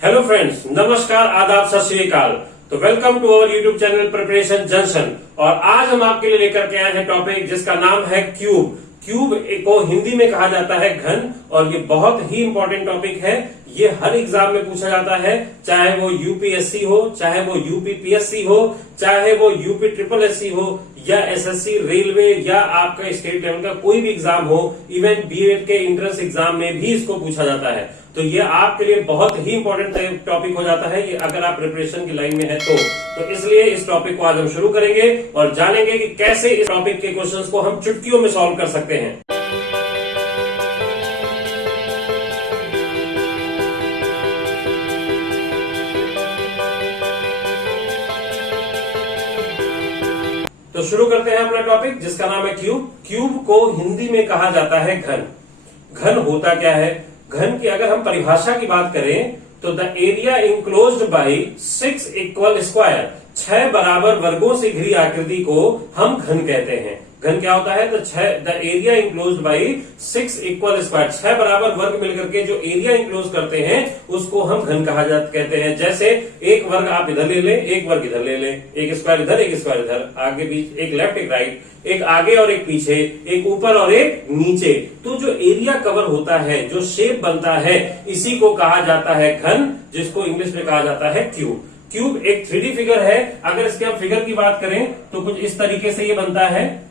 Hello friends, नमस्कार, आदाब, सत श्री अकाल। तो welcome to our YouTube channel preparation junction. और आज हम आपके लिए लेकर के आए हैं टॉपिक जिसका नाम है क्यूब। क्यूब को हिंदी में कहा जाता है घन, और ये बहुत ही इंपॉर्टेंट टॉपिक है। ये हर एग्जाम में पूछा जाता है, चाहे वो यूपीएससी हो, चाहे वो यूपीपीएससी हो, चाहे वो यूपी ट्रिपल एससी हो, या एसएससी, रेलवे, या आपका स्टेट लेवल का कोई भी एग्जाम हो, इवन बीएड के एंट्रेंस एग्जाम में भी इसको पूछा जाता है। तो ये आपके लिए बहुत ही इंपॉर्टेंट टॉपिक हो जाता है ये अगर आप प्रिपरेशन की लाइन में है तो इसलिए इस टॉपिक को आज हम शुरू करेंगे और जानेंगे कि कैसे इस टॉपिक के क्वेश्चंस को हम चुटकियों में सॉल्व कर सकते हैं। तो शुरू करते हैं अपना टॉपिक जिसका नाम है क्यूब। क्यूब को हिंदी में कहा जाता है घन। घन होता क्या है? घन की अगर हम परिभाषा की बात करें तो the area enclosed by 6 equal square, 6 बराबर वर्गों से घिरी आकृति को हम घन कहते हैं। घन क्या होता है? तो the area enclosed by 6 equal square, 6 बराबर वर्ग मिलकर के जो एरिया इंक्लोज करते हैं उसको हम घन कहा जाता कहते हैं। जैसे एक वर्ग आप इधर ले लें, एक वर्ग इधर ले लें, एक स्क्वायर इधर, एक स्क्वायर इधर, आगे बीच, एक लेफ्ट एक राइट, एक आगे और एक पीछे, एक ऊपर और एक नीचे। तो जो एरिया कवर होता है, जो शेप बनता है, इसी को कहा जाता है घन, जिसको इंग्लिश में कहा जाता है क्यूब। क्यूब एक 3D फिगर है। अगर इसके आप फिगर की बात करें तो कुछ इस तरीके से ये बनता है।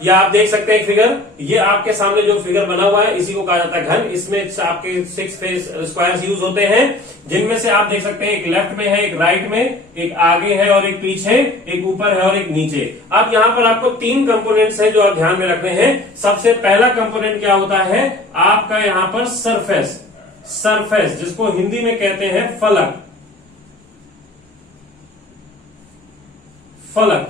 या आप देख सकते हैं फिगर, ये आपके सामने जो फिगर बना हुआ है इसी को कहा जाता है घन। इसमें आपके 6 फेस स्क्वायर्स यूज होते हैं, जिनमें से आप देख सकते हैं एक लेफ्ट में है, एक राइट में, एक आगे है और एक पीछे, एक ऊपर है और एक नीचे। अब यहाँ पर आपको 3 कंपोनेंट्स हैं जो आप ध्यान में रखने हैं। सबसे पहला कंपोनेंट क्या होता है आपका यहाँ पर? सरफेस। सरफेस जिसको हिंदी में कहते हैं फलक। फलक,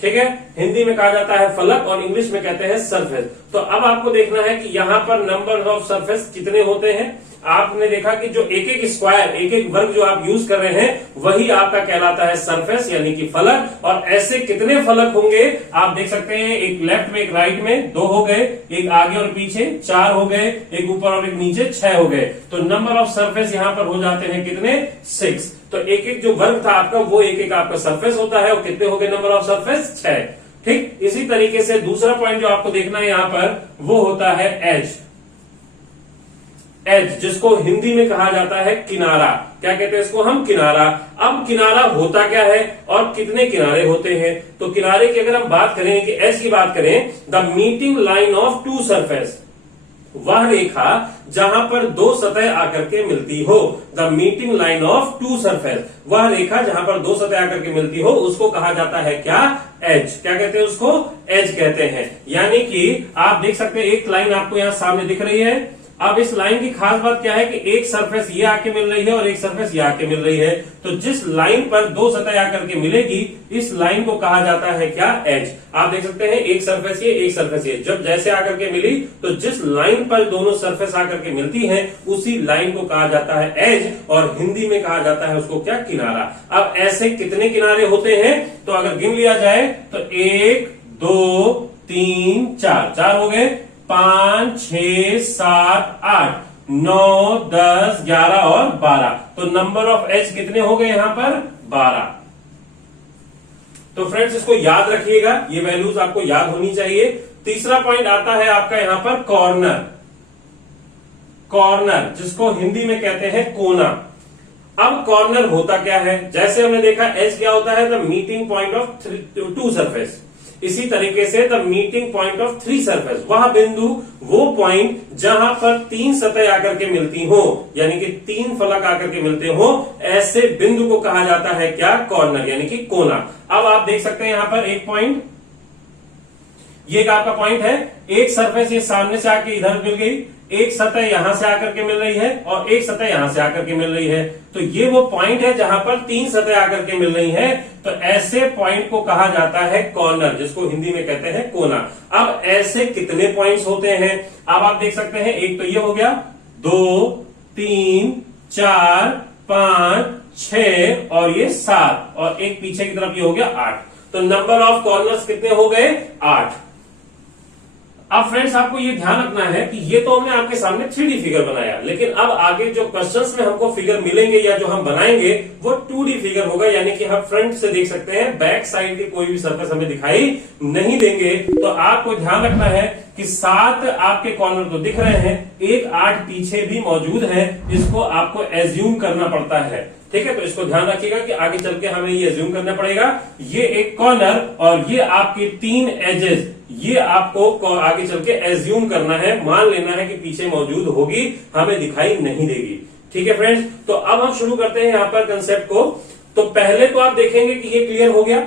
ठीक है, हिंदी में कहा जाता है फलक और इंग्लिश में कहते हैं सरफेस। तो अब आपको देखना है कि यहां पर नंबर ऑफ सरफेस कितने होते हैं। आपने देखा कि जो एक एक स्क्वायर, एक एक वर्ग जो आप यूज कर रहे हैं वही आपका कहलाता है सरफेस यानी कि फलक। और ऐसे कितने फलक होंगे आप देख सकते हैं, एक लेफ्ट में, एक राइट में, 2 हो गए, एक आगे और पीछे 4 हो गए, एक ऊपर और एक नीचे 6 हो गए। तो नंबर ऑफ सरफेस यहां पर हो जाते हैं कितने? 6। तो एक एक जो वर्ग था आपका वो एक एक आपका सरफेस होता है। और कितने हो गए नंबर ऑफ सरफेस? 6। ठीक इसी तरीके से दूसरा पॉइंट जो आपको देखना है यहां पर वो होता है एज। एज जिसको हिंदी में कहा जाता है किनारा। क्या कहते हैं इसको हम? किनारा। अब किनारा होता क्या है और कितने किनारे होते हैं? तो किनारे की अगर हम बात करें कि एज की बात करें, the meeting line of 2 surface, वह रेखा जहां पर 2 सतह आकर के मिलती हो। The meeting line of 2 surface, वह रेखा जहां पर 2 सतह आकर के मिलती हो उसको कहा जाता है क्या? एज। क्या कहते हैं उसको? एज कहते हैं। यानी कि आप देख सकते हैं एक लाइन आपको यहां सामने दिख रही है। अब इस लाइन की खास बात क्या है कि एक सरफेस ये आके मिल रही है और एक सरफेस ये आके मिल रही है। तो जिस लाइन पर 2 सतह आकर के मिलेगी इस लाइन को कहा जाता है क्या? एज। आप देख सकते हैं एक सरफेस ये, एक सरफेस ये, जब जैसे आकर के मिली तो जिस लाइन पर दोनों सरफेस आकर के मिलती हैं उसी लाइन को कहा जाता है एज, और हिंदी में कहा जाता है उसको क्या? किनारा। अब ऐसे कितने किनारे होते हैं? तो अगर गिन लिया जाए तो 1 2 3 4 हो गए, 5 6 7 8 9 10 11 और 12। तो नंबर ऑफ एज कितने हो गए यहां पर? 12। तो फ्रेंड्स इसको याद रखिएगा, ये वैल्यूज आपको याद होनी चाहिए। तीसरा पॉइंट आता है आपका यहां पर कॉर्नर। कॉर्नर जिसको हिंदी में कहते हैं कोना। अब कॉर्नर होता क्या है? जैसे हमने देखा एज क्या होता है? The meeting point of 2 surface. इसी तरीके से the meeting point of 3 surface, वह बिंदु, वो पॉइंट जहां पर 3 सतह आकर के मिलती हो, यानी कि 3 फलक आकर के मिलते हो, ऐसे बिंदु को कहा जाता है क्या? कॉर्नर यानी कि कोना। अब आप देख सकते हैं यहां पर एक पॉइंट, ये एक आपका पॉइंट है। एक सरफेस ये सामने से आके इधर मिल गई, एक सतह यहां से आकर के मिल रही है और एक सतह यहां से आकर के मिल रही है। तो ये वो पॉइंट है जहां पर 3 सतह आकर के मिल रही है। तो ऐसे पॉइंट को कहा जाता है कॉर्नर, जिसको हिंदी में कहते हैं कोना। अब ऐसे कितने पॉइंट्स होते हैं? अब आप देख सकते हैं, एक तो ये हो गया, 2 3 4 5, 6 और ये 7 और एक पीछे की तरफ ये हो गया 8। तो नंबर ऑफ कॉर्नर्स कितने हो गए? 8। अब फ्रेंड्स आपको ये ध्यान रखना है कि ये तो हमने आपके सामने 3D फिगर बनाया, लेकिन अब आगे जो क्वेश्चंस में हमको फिगर मिलेंगे या जो हम बनाएंगे वो 2D फिगर होगा, यानी कि हम फ्रंट से देख सकते हैं, बैक साइड की कोई भी सरफेस हमें दिखाई नहीं देंगे। तो आपको ध्यान रखना है कि 7 आपके कॉर्नर तो दिख रहे हैं, एक 8 पीछे भी मौजूद है, इसको आपको एज्यूम करना पड़ता है। ठीक है, तो इसको ध्यान रखिएगा कि आगे चल के हमें ये एज्यूम करना पड़ेगा। ये एक कॉर्नर और ये आपकी 3 एजेस, ये आपको आगे चल के एज्यूम करना है, मान लेना है कि पीछे मौजूद होगी, हमें दिखाई नहीं देगी। ठीक है फ्रेंड्स, तो अब हम शुरू करते हैं यहां पर कंसेप्ट को। तो पहले तो आप देखेंगे कि ये क्लियर हो गया।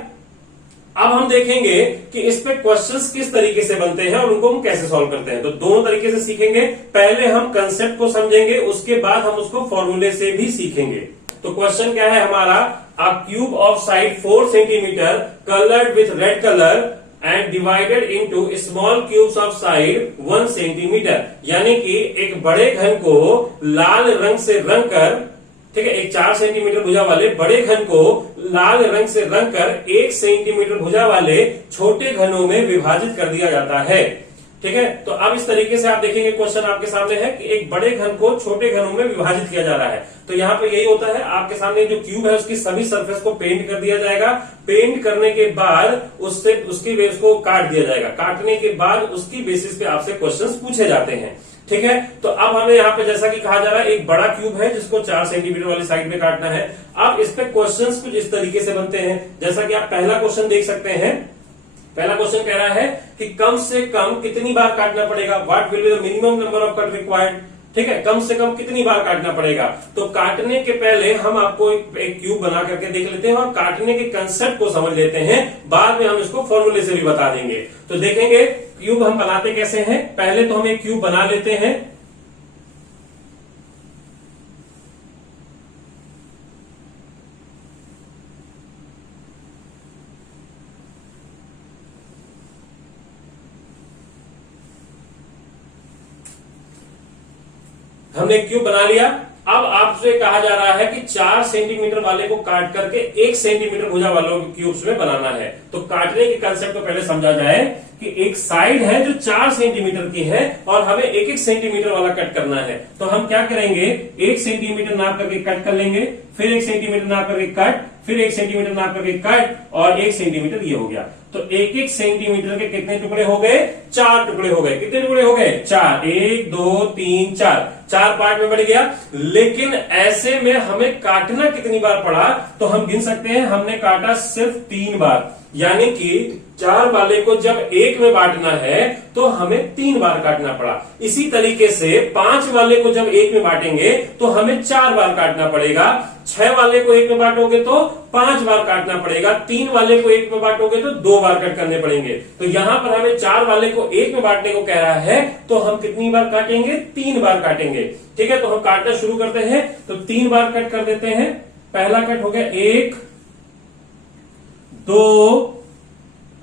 अब हम देखेंगे कि इस पे क्वेश्चंस किस तरीके से बनते हैं और उनको हम कैसे सॉल्व करते हैं। तो दोनों तरीके से सीखेंगे, पहले हम कंसेप्ट को समझेंगे, उसके बाद हम उसको फॉर्मूले से भी सीखेंगे। तो क्वेश्चन क्या है हमारा? अ cube of side 4 centimetre coloured with red colour and divided into small cubes of side 1 centimetre, यानी कि एक बड़े घन को लाल रंग से रंग कर, ठीक है, एक 4 सेंटीमीटर भुजा वाले बड़े घन को लाल रंग से रंग कर 1 सेंटीमीटर भुजा वाले छोटे घनों में विभाजित कर दिया जाता है। ठीक है, तो अब इस तरीके से आप देखेंगे क्वेश्चन आपके सामने है कि एक बड़े घन को छोटे घनों में विभाजित किया जा रहा है। तो यहाँ पे यही होता है, आपके सामने जो क्यूब है उसकी सभी सरफेस को पेंट कर दिया जाएगा। पेंट करने के बाद उससे उसकी बेस को काट दिया जाएगा। काटने के बाद उसकी बेसिस पे आपसे क्वेश्चंस पूछे जाते हैं। ठीक है, तो अब हमें यहाँ पे जैसा कि कहा जा रहा है, एक बड़ा क्यूब है जिसको 4 सेंटीमीटर वाली साइड में काटना है। अब इस पे क्वेश्चंस कुछ इस तरीके से बनते हैं, जैसा कि आप पहला क्वेश्चन देख सकते हैं। पहला क्वेश्चन कह रहा है कि कम से कम कितनी बार काटना पड़ेगा, what will be the minimum number of cut required. ठीक है, कम से कम कितनी बार काटना पड़ेगा। तो काटने के पहले हम आपको एक क्यूब बना करके देख लेते हैं और काटने के कंसेप्ट को समझ लेते हैं, बाद में हम इसको फॉर्मूले से भी बता देंगे। तो देखेंगे क्यूब हम बनाते कैसे हैं। पहले तो हम एक क्यूब बना लेते हैं। हमने क्यूब बना लिया। अब आपसे कहा जा रहा है कि 4 सेंटीमीटर वाले को काट करके 1 सेंटीमीटर भुजा वालों के क्यूब्स में बनाना है। तो काटने के कंसेप्ट को पहले समझा जाए कि एक साइड है जो 4 सेंटीमीटर की है और हमें 1-1 सेंटीमीटर वाला कट करना है। तो हम क्या करेंगे, 1 सेंटीमीटर नाप करके कट कर लेंगे, फिर 1 सेंटीमीटर नाप करके कट, फिर 1 सेंटीमीटर नाप करके कट और 1 सेंटीमीटर ये हो गया। तो 1-1 सेंटीमीटर के कितने टुकड़े हो गए? 4 टुकड़े हो गए। कितने टुकड़े हो गए? 4। 1 2 3 4, 4 पार्ट में बढ़ गया। लेकिन ऐसे में हमें काटना कितनी बार पड़ा, तो हम गिन सकते हैं, हमने काटा सिर्फ 3 बार, यानी कि 4 वाले को जब 1 में बांटना है तो हमें 3 बार काटना पड़ा। इसी तरीके से 5 वाले को जब 1 में बांटेंगे तो हमें 4 बार काटना पड़ेगा। 6 वाले को 1 में बांटोगे तो 5 बार काटना पड़ेगा। 3 वाले को 1 में बांटोगे तो 2 बार कट करने पड़ेंगे। तो यहां पर हमें 4 वाले को 1 में बांटने को कह रहा है, तो हम कितनी बार काटेंगे? 3 बार काटेंगे। ठीक है, तो हम काटना शुरू करते हैं। तो 3 बार कट कर देते हैं। पहला कट हो गया 1 2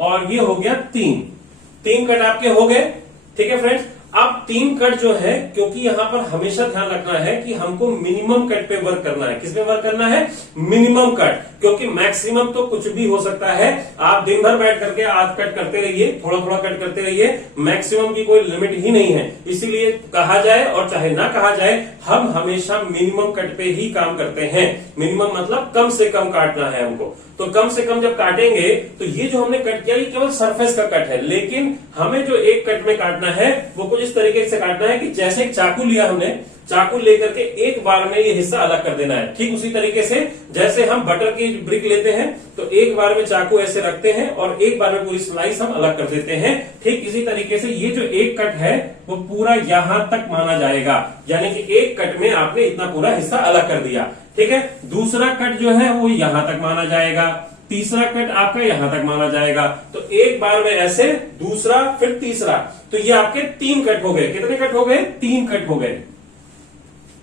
और ये हो गया 3 कट आपके हो गए। ठीक है फ्रेंड्स, अब 3 कट जो है, क्योंकि यहां पर हमेशा ध्यान रखना है कि हमको मिनिमम कट पे वर्क करना है। किस पे वर्क करना है? मिनिमम कट, क्योंकि मैक्सिमम तो कुछ भी हो सकता है। आप दिन भर बैठ करके आध कट करते रहिए, थोड़ा थोड़ा कट करते रहिए, मैक्सिमम की कोई लिमिट ही नहीं है। इसीलिए कहा जाए और चाहे ना कहा जाए, हम हमेशा मिनिमम कट पे ही काम करते हैं। मिनिमम मतलब कम से कम काटना है हमको। तो कम से कम जब काटेंगे तो ये जो हमने कट किया ये केवल सरफेस का कट है, लेकिन हमें जो एक कट में काटना है वो कुछ इस तरीके से काटना है कि जैसे एक चाकू लिया हमने, चाकू लेकर के एक बार में ये हिस्सा अलग कर देना है। ठीक उसी तरीके से जैसे हम बटर की ब्रिक लेते हैं तो एक बार में चाकू ऐसे रखते हैं और एक बार में पूरी स्लाइस हम अलग कर देते हैं। ठीक इसी तरीके से ये जो एक कट है वो पूरा यहां तक माना जाएगा, यानी कि एक कट में आपने इतना पूरा हिस्सा अलग कर दिया। ठीक है, दूसरा कट जो है वो यहां तक माना जाएगा, तीसरा कट आपका यहां तक माना जाएगा। तो एक बार में ऐसे, दूसरा फिर तीसरा, तो ये आपके 3 कट हो गए। कितने कट हो गए? 3 कट हो गए।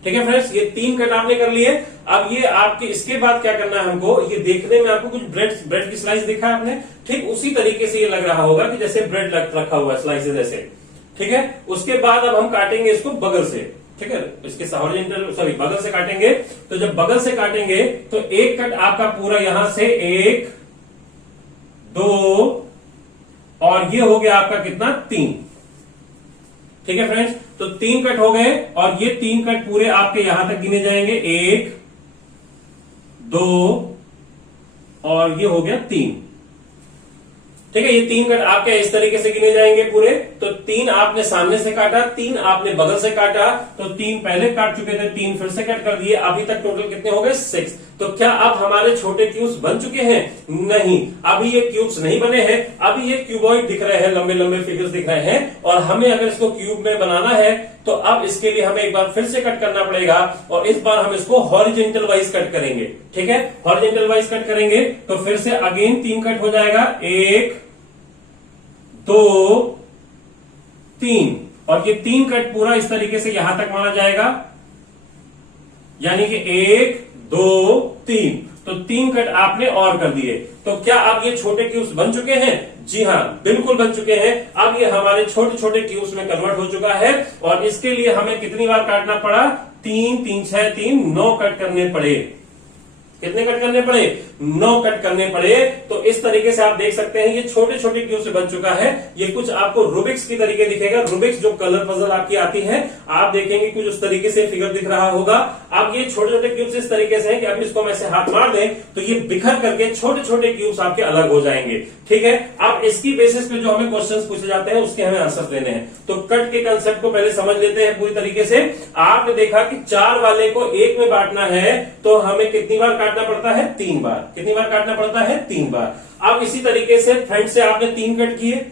ठीक है फ्रेंड्स, ये 3 कट आपने कर लिए। अब ये आपके इसके बाद क्या करना है हमको, ये देखने में आपको कुछ ब्रेड की स्लाइस देखा है आपने, ठीक उसी तरीके से ये लग रहा होगा कि जैसे ब्रेड रखा हुआ है स्लाइसेस ऐसे। ठीक है, उसके बाद अब हम काटेंगे इसको बगल से। ठीक है, इसके हॉरिजॉन्टल सॉरी बगल से काटेंगे, तो जब बगल से काटेंगे तो एक कट आपका पूरा यहां से 1 2 और ये हो गया आपका कितना 3। ठीक है फ्रेंड्स, तो 3 कट हो गए और ये 3 कट पूरे आपके यहां तक गिने जाएंगे, 1 2 और ये हो गया 3। ठीक है, ये 3 कट आपके इस तरीके से गिने जाएंगे पूरे। तो 3 आपने सामने से काटा, 3 आपने बगल से काटा, तो 3 पहले काट चुके थे, 3 फिर से कट कर दिए, अभी तक टोटल कितने हो गए 6। तो क्या अब हमारे छोटे क्यूब्स बन चुके हैं? नहीं, अभी ये क्यूब्स नहीं बने हैं, अभी ये क्यूबॉइड दिख रहे हैं, लंबे लंबे फिगर्स दिख रहे हैं। और हमें अगर इसको क्यूब में बनाना है तो अब इसके लिए हमें एक बार फिर से कट करना पड़ेगा और इस बार हम इसको हॉरिजॉन्टल वाइज कट करेंगे। ठीक है, हॉरिजॉन्टल वाइज कट करेंगे तो फिर से अगेन 3 कट हो जाएगा, 1 2 3 और ये 3 कट पूरा इस तरीके से यहां तक माना जाएगा, यानी कि 1 2 3। तो 3 कट आपने और कर दिए। तो क्या अब ये छोटे क्यूब्स बन चुके हैं? जी हाँ, बिल्कुल बन चुके हैं। अब ये हमारे छोटे छोटे क्यूब्स में कन्वर्ट हो चुका है और इसके लिए हमें कितनी बार काटना पड़ा? 3 3 6 3 9 कट करने पड़े। कितने कट करने पड़े? 9 कट करने पड़े। तो इस तरीके से आप देख सकते हैं ये छोटे छोटे क्यूब से बन चुका है। ये कुछ आपको रूबिक्स की तरीके दिखेगा, रूबिक्स जो कलर पजल आपकी आती है, आप देखेंगे कुछ उस तरीके से फिगर दिख रहा होगा। अब ये छोटे छोटे क्यूब्स इस तरीके से हैं कि अभी इसको हम ऐसे हाथ मार दें तो ये बिखर करके छोटे छोटे क्यूब्स आपके अलग हो जाएंगे। ठीक है, अब इसकी बेसिस पे जो हमें क्वेश्चंस पूछे जाते हैं उसके हमें आंसर देने हैं। तो कट के कंसेप्ट को पहले समझ लेते हैं पूरी तरीके से। आपने देखा कि 4 वाले को 1 में बांटना है तो हमें कितनी बार काटना पड़ता है? 3 बार। कितनी बार काटना पड़ता है? 3 बार। अब इसी तरीके से फ्रंट से आपने 3 कट किए,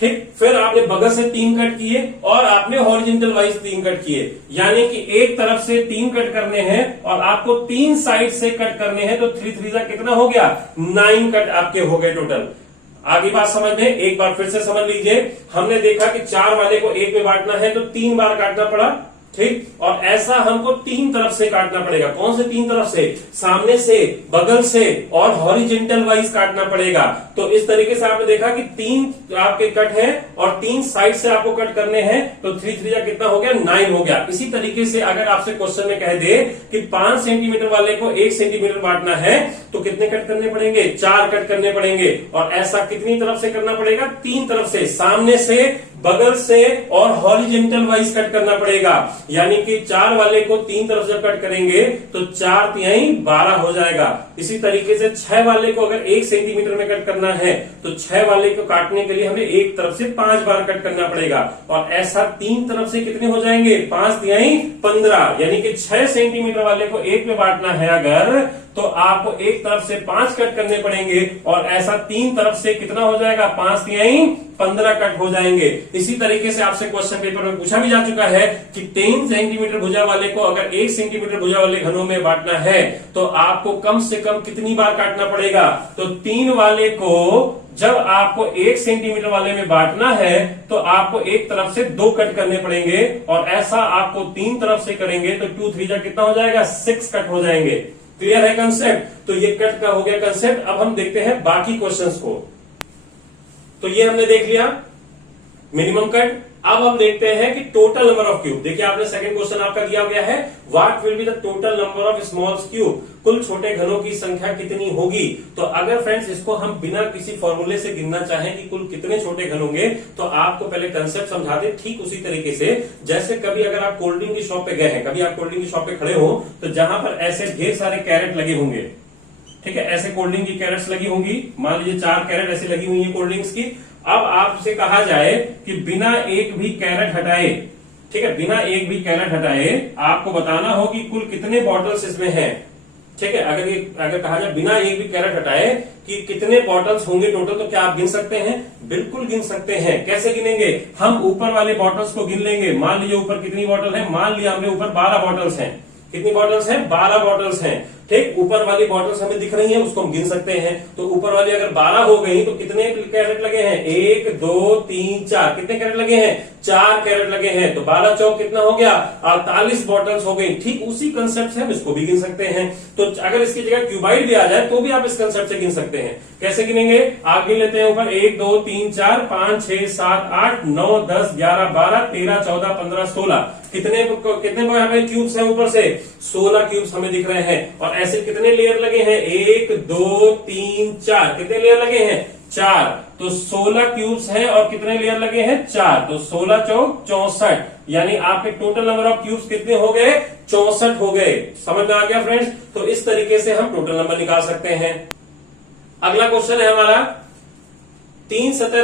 ठीक, फिर आपने बगल से 3 कट किए और आपने हॉरिजॉन्टल वाइज 3 कट किए, यानी कि एक तरफ से 3 कट करने हैं और आपको 3 साइड से कट करने हैं। तो 3 3 जा कितना हो गया? 9 कट आपके हो गए टोटल। आगे बात समझ में, एक बार फिर से समझ लीजिए। हमने देखा कि 4 वाले को 1 में बांटना है तो 3 बार काटना पड़ा, ठीक, और ऐसा हमको 3 तरफ से काटना पड़ेगा। कौन से 3 तरफ से? सामने से, बगल से और हॉरिजॉन्टल वाइज काटना पड़ेगा। तो इस तरीके से आपने देखा कि 3 आपके कट है और 3 साइड से आपको कट करने हैं। तो 3 3 जा कितना हो गया? 9 हो गया। इसी तरीके से अगर आपसे क्वेश्चन में कह दे कि 5 सेंटीमीटर वाले को 1 सेंटीमीटर बांटना है तो कितने कट करने पड़ेंगे? 4 कट करने पड़ेंगे। और ऐसा कितनी तरफ से करना पड़ेगा? 3 तरफ से, सामने से, बगल से और हॉरिजॉन्टल वाइज कट करना पड़ेगा। यानी कि 4 वाले को 3 तरफ जब कट करेंगे तो 4 तिहाई 12 हो जाएगा। इसी तरीके से 6 वाले को अगर 1 सेंटीमीटर में कट करना है तो 6 वाले को काटने के लिए हमें एक तरफ से 5 बार कट करना पड़ेगा। और ऐसा 3 तरफ से कितने हो जाएंगे? 5 तिहाई 15, यानी कि 6 सेंटीमीटर वाले को 1 में बांटना है अगर, तो आपको एक तरफ से 5 कट करने पड़ेंगे और ऐसा 3 तरफ से कितना हो जाएगा? 5 तिहाई 15 कट हो जाएंगे। इसी तरीके से आपसे क्वेश्चन पेपर में पूछा भी जा चुका है कि 3 सेंटीमीटर भुजा वाले को अगर 1 सेंटीमीटर भुजा वाले घनों में बांटना है तो आपको कम से कम कितनी बार काटना पड़ेगा? तो 3 वाले को जब आपको 1 सेंटीमीटर वाले में बांटना है तो आपको एक तरफ से 2 कट करने पड़ेंगे और ऐसा आपको 3 तरफ से करेंगे तो 2 3 जा कितना हो जाएगा? 6 कट हो जाएंगे। क्लियर है कंसेप्ट? तो ये कट का हो गया कंसेप्ट। अब हम देखते हैं बाकी क्वेश्चंस को। तो ये हमने देख लिया मिनिमम कट। अब हम देखते हैं कि टोटल नंबर ऑफ क्यूब। देखिए आपने सेकंड क्वेश्चन आपका दिया गया है, what will be the total number of small cube, कुल छोटे घनों की संख्या कितनी होगी। तो अगर फ्रेंड्स इसको हम बिना किसी फॉर्मूले से गिनना चाहें कि कुल कितने छोटे घन होंगे तो आपको पहले कंसेप्ट समझा दे। ठीक उसी तरीके से जैसे कभी अगर आप कोल्ड ड्रिंक की शॉप पे गए हैं, कभी आप कोल्ड ड्रिंक की शॉप पे खड़े हो तो जहां पर ऐसे ढेर सारे कैरेट लगे होंगे, ठीक है, ऐसे कोल्ड ड्रिंक की कैरेट्स लगी होंगी, मान लीजिए 4 कैरेट ऐसे लगी हुई है कोल्ड ड्रिंक्स की। अब आपसे कहा जाए कि बिना एक भी कैरेट हटाए, ठीक है, बिना एक भी कैरेट हटाए आपको बताना हो कि कुल कितने बॉटल्स इसमें हैं। ठीक है, अगर कहा जाए बिना एक भी कैरेट हटाए कि कितने बॉटल्स होंगे टोटल, तो क्या आप गिन सकते हैं? बिल्कुल गिन सकते हैं। कैसे गिनेंगे? हम ऊपर वाले बॉटल्स को गिन लेंगे। मान लीजिए ऊपर कितनी बॉटल है? मान लिया हमने ऊपर 12 बॉटल्स हैं। कितनी बॉटल्स हैं? 12 बॉटल्स हैं। ठीक, ऊपर वाली बॉटल्स हमें दिख रही हैं, उसको हम गिन सकते हैं। तो ऊपर वाली अगर 12 हो गई तो कितने कैरेट लगे हैं? 1 2 3 4, कितने कैरेट लगे हैं? 4 कैरेट लगे हैं। तो 12 चौक कितना हो गया? 48 बॉटल्स हो गई। ठीक उसी कंसेप्ट से हम इसको भी गिन सकते हैं। तो अगर इसकी जगह क्यूबाइड भी आ जाए तो भी आप इस कंसेप्ट से गिन सकते हैं। कैसे गिनेंगे? आप गिन लेते हैं ऊपर 1 2 3 4 5 6 7 8 9 10 11 12 13 14 15 16, कितने हमें क्यूब्स हैं ऊपर से? 16 क्यूब्स हमें दिख रहे हैं। और ऐसे कितने लेयर लगे हैं? 1 2 3 4, कितने लेयर लगे हैं? 4। तो 16 क्यूब्स हैं और कितने लेयर लगे हैं? 4। तो 16 चौक 64, यानी आपके टोटल नंबर ऑफ क्यूब्स कितने हो गए? 64 हो गए। समझ में आ गया फ्रेंड्स? तो इस तरीके से हम टोटल नंबर निकाल सकते हैं। अगला क्वेश्चन है हमारा, 3 सतह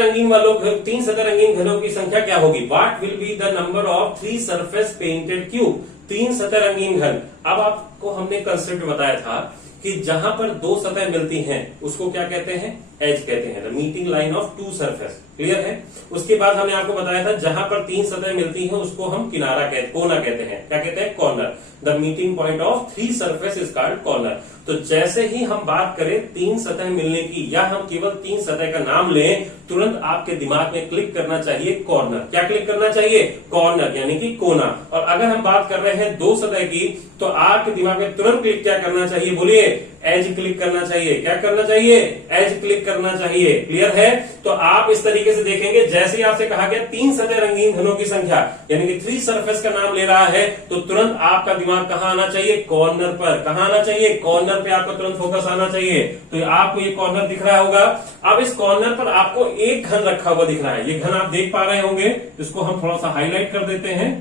रंगीन घनों की संख्या क्या होगी? What will be the number of 3 surface painted cube? 3 सतह रंगीन घन। अब आपको हमने कंसेप्ट बताया था कि जहां पर 2 सतह मिलती हैं उसको क्या कहते हैं? एज कहते हैं, the meeting line of 2 surface. Clear है? उसके बाद हमने आपको बताया था जहां पर 3 सतह मिलती हैं उसको हम कोना कहते हैं। क्या कहते हैं? Corner. The meeting point of 3 surface is called corner. तो जैसे ही हम बात करें 3 सतह मिलने की या हम केवल 3 सतह का नाम लें, तुरंत आपके दिमाग में क्लिक करना चाहिए कॉर्नर। क्या क्लिक करना चाहिए? कॉर्नर, यानी कि कोना। और अगर हम बात कर रहे हैं 2 सतह की तो आपके दिमाग में तुरंत क्लिक क्या करना चाहिए? बोलिए, एज क्लिक करना चाहिए। क्या करना चाहिए? एज क्लिक करना चाहिए। क्लियर है? तो आप इस तरीके से देखेंगे, जैसे ही आपसे कहा गया 3 सतह रंगीन घनों की संख्या यानी कि 3 सरफेस का नाम ले रहा है, तो तुरंत आपका दिमाग कहां आना चाहिए? कॉर्नर पर। कहां आना चाहिए? कॉर्नर पे आपका तुरंत फोकस आना चाहिए। तो आपको ये कॉर्नर दिख रहा होगा। अब इस कॉर्नर पर आपको एक घन रखा हुआ दिख रहा है। ये घन आप देख पा रहे होंगे, इसको हम थोड़ा सा हाईलाइट कर देते हैं।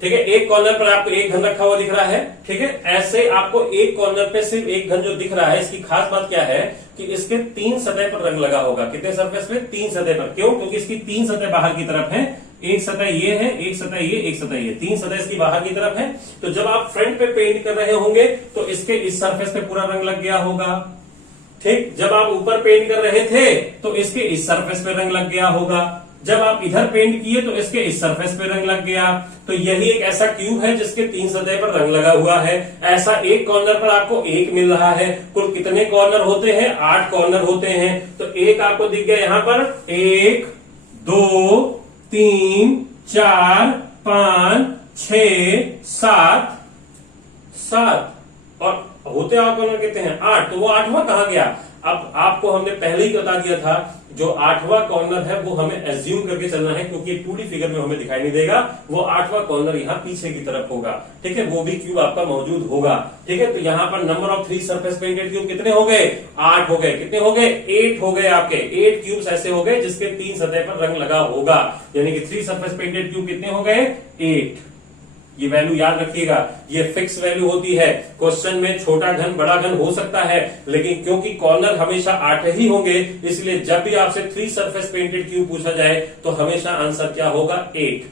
ठीक है, एक कॉर्नर पर आपको एक घन रखा हुआ दिख रहा है। ठीक है, ऐसे आपको एक कॉर्नर पे सिर्फ एक घन जो दिख रहा है, इसकी खास बात क्या है कि इसके 3 सतह पर रंग लगा होगा। कितने सरफेस पे? 3 सतह पर। क्यों? क्योंकि इसकी 3 सतह बाहर की तरफ है। एक सतह ये है, एक सतह ये, एक सतह ये, 3 सतह इसकी बाहर की तरफ है। तो जब आप फ्रंट पे पेंट कर रहे होंगे तो इसके इस सरफेस पे पूरा रंग लग गया होगा। ठीक, जब आप ऊपर पेंट कर रहे थे तो इसके इस सरफेस पे रंग लग गया होगा। जब आप इधर पेंट किए तो इसके इस सरफेस पे रंग लग गया। तो यही एक ऐसा क्यूब है जिसके 3 सतह पर रंग लगा हुआ है। ऐसा एक कॉर्नर पर आपको एक मिल रहा है। कुल कितने कॉर्नर होते हैं? 8 कॉर्नर होते हैं। तो एक आपको दिख गया यहां पर, 1 2 3 4 5 6 7 और होते आप कॉर्नर कहते हैं 8। तो वो 8वां कहां गया? अब आपको हमने पहले ही बता दिया था, जो 8वां कॉर्नर है वो हमें एज्यूम करके चलना है, क्योंकि 2D फिगर में हमें दिखाई नहीं देगा। वो 8वां कॉर्नर यहाँ पीछे की तरफ होगा। ठीक है, वो भी क्यूब आपका मौजूद होगा। ठीक है, तो यहाँ पर number of 3 surface painted cube कितने हो गए? 8 हो गए। कितने हो गए? 8 हो गए। आपके 8 क्यूब्स ऐसे हो गए जिसके 3 सतह पर रंग लगा होगा। यानी कि 3 सरफेस पेंटेड क्यूब कितने हो गए? 8। ये वैल्यू याद रखिएगा, ये फिक्स वैल्यू होती है। क्वेश्चन में छोटा घन बड़ा घन हो सकता है, लेकिन क्योंकि कॉर्नर हमेशा 8 ही होंगे, इसलिए जब भी आपसे 3 सरफेस पेंटेड क्यूब पूछा जाए तो हमेशा आंसर क्या होगा? 8।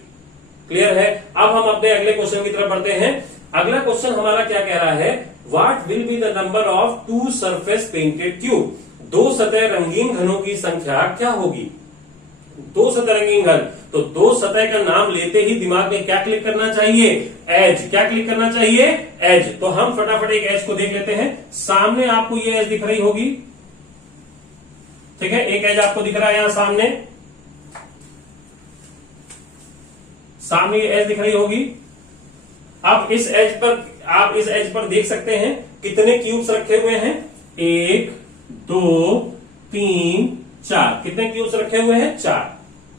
क्लियर है? अब हम अपने अगले क्वेश्चन की तरफ बढ़ते हैं। अगला क्वेश्चन हमारा क्या कह रहा है? What will be the number of 2 surface painted cube? 2 सतह रंगीन घनों की संख्या क्या होगी? 2 सतह रंगीन घन। तो 2 सतह का नाम लेते ही दिमाग में क्या क्लिक करना चाहिए? एज। क्या क्लिक करना चाहिए? एज। तो हम फटाफट एक एज को देख लेते हैं। सामने आपको ये एज दिख रही होगी। ठीक है, एक एज आपको दिख रहा है यहां सामने ये एज दिख रही होगी। अब इस एज पर देख सकते हैं कितने क्यूब्स रखे हुए हैं? 1 2 3 4। कितने क्यूब्स रखे हुए हैं? 4।